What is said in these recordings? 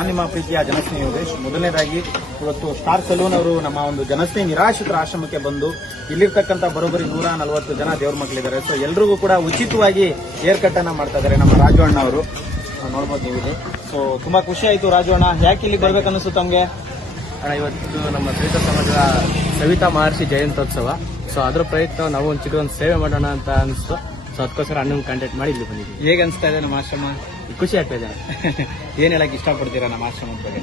ನಾನು ನಿಮ್ಮ ಪ್ರೀತಿಯ ಜನಸ್ನೇಹಿ ಯೋಗೇಶ್. ಮೊದಲನೇದಾಗಿ ಇವತ್ತು ಸ್ಟಾರ್ ಸಲೂನ್ ಅವರು ನಮ್ಮ ಒಂದು ಜನಸ್ನೇಹಿ ನಿರಾಶ್ರಿತರ ಆಶ್ರಮಕ್ಕೆ ಬಂದು ಇಲ್ಲಿರ್ತಕ್ಕಂಥ ಬರೋಬ್ಬರಿ 140 ಜನ ದೇವ್ರ ಮಕ್ಕಳಿದ್ದಾರೆ. ಸೊ ಎಲ್ರಿಗೂ ಕೂಡ ಉಚಿತವಾಗಿ ಹೇರ್ ಕಟ್ ಅನ್ನ ಮಾಡ್ತಾ ಇದ್ದಾರೆ ನಮ್ಮ ರಾಜು ಅಣ್ಣ ಅವರು. ನೋಡ್ಬೋದು ನೀವು ಇಲ್ಲಿ. ಸೊ ತುಂಬಾ ಖುಷಿ ಆಯ್ತು ರಾಜು ಅಣ್ಣ. ಯಾಕೆ ಇಲ್ಲಿ ಬರ್ಬೇಕನ್ನಿಸ್ತು ತಮ್ಗೆ? ಅಣ್ಣ, ಇವತ್ತು ನಮ್ಮ ದಲಿತ ಸಮಾಜದ ಸವಿತಾ ಮಹರ್ಷಿ ಜಯಂತ್ಯೋತ್ಸವ. ಸೊ ಅದ್ರ ಪ್ರಯತ್ನ ನಾವು ಒಂದು ಚಿಕ್ಕ ಸೇವೆ ಮಾಡೋಣ ಅಂತ ಅನಿಸ್ತು. ಸೊ ಅದಕ್ಕೋಸ್ಕರ ಅಣ್ಣನ ಕಾಂಟ್ಯಾಕ್ಟ್ ಮಾಡಿ ಇಲ್ಲಿ ಬಂದಿದ್ದೀವಿ. ಹೇಗೆ ಅನಿಸ್ತಾ ಇದೆ ನಮ್ಮ ಆಶ್ರಮ? ಖುಷಿ ಆಗ್ತಾ ಇದೆ. ಏನ್ ಹೇಳಕ್ ಇಷ್ಟಪಡ್ತೀರಾ ನಮ್ಮ ಆಶ್ರಮದ ಬಗ್ಗೆ?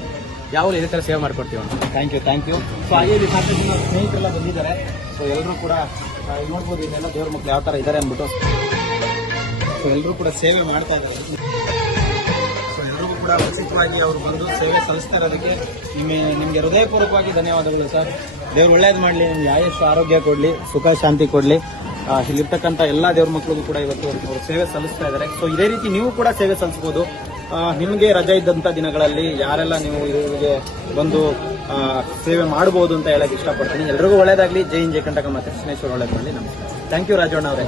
ಯಾವಾಗಲೂ ಇದೇ ತರ ಸೇವೆ ಮಾಡ್ಕೊಡ್ತೀವಿ ಅಣ್ಣ. Thank you. ಸೊ ಹಾಗೆ ಇಲ್ಲಿ ಸಾಕಷ್ಟು ಜನ ಸ್ನೇಹಿತರೆಲ್ಲ ಬಂದಿದ್ದಾರೆ. ಸೊ ಎಲ್ಲರೂ ಕೂಡ ನೋಡ್ಬೋದು ಇದೆಲ್ಲ ದೇವ್ರ ಮಕ್ಕಳು ಯಾವ ತರ ಇದ್ದಾರೆ ಅಂದ್ಬಿಟ್ಟು. ಸೊ ಎಲ್ಲರೂ ಕೂಡ ಸೇವೆ ಮಾಡ್ತಾ ಇದ್ದಾರೆ. ಸೊ ಎಲ್ರಿಗೂ ಕೂಡ ಉಚಿತವಾಗಿ ಅವರು ಬಂದು ಸೇವೆ ಸಲ್ಲಿಸ್ತಾ ಇರೋದಕ್ಕೆ ನಿಮಗೆ ಹೃದಯಪೂರ್ವಕವಾಗಿ ಧನ್ಯವಾದಗಳು ಸರ್. ದೇವ್ರು ಒಳ್ಳೇದು ಮಾಡಲಿ, ನಿಮ್ಗೆ ಆಯುಷ್ಯ ಆರೋಗ್ಯ ಕೊಡಲಿ, ಸುಖ ಶಾಂತಿ ಕೊಡಲಿ. ಇಲ್ಲಿರ್ತಕ್ಕಂಥ ಎಲ್ಲ ದೇವ್ರ ಮಕ್ಕಳಿಗೂ ಕೂಡ ಇವತ್ತು ಅವರು ಸೇವೆ ಸಲ್ಲಿಸ್ತಾ ಇದ್ದಾರೆ. ಸೊ ಇದೇ ರೀತಿ ನೀವು ಕೂಡ ಸೇವೆ ಸಲ್ಲಿಸಬಹುದು. ನಿಮಗೆ ರಜೆ ಇದ್ದಂಥ ದಿನಗಳಲ್ಲಿ ಯಾರೆಲ್ಲ ನೀವು ಇಲ್ಲಿಗೆ ಬಂದು ಸೇವೆ ಮಾಡಬಹುದು ಅಂತ ಹೇಳಕ್ ಇಷ್ಟಪಡ್ತೀನಿ. ಎಲ್ರಿಗೂ ಒಳ್ಳೇದಾಗ್ಲಿ. ಜೈ ಹಿಂದ್, ಜೈ ಕಂಟಕ, ಮತ್ತೆ ಕೃಷ್ಣೇಶ್ವರ ಒಳ್ಳೇದು ಮಾಡಲಿ. ನಮಸ್ಕಾರ. ಥ್ಯಾಂಕ್ ಯು ರಾಜಣ್ಣ ಅವರೇ.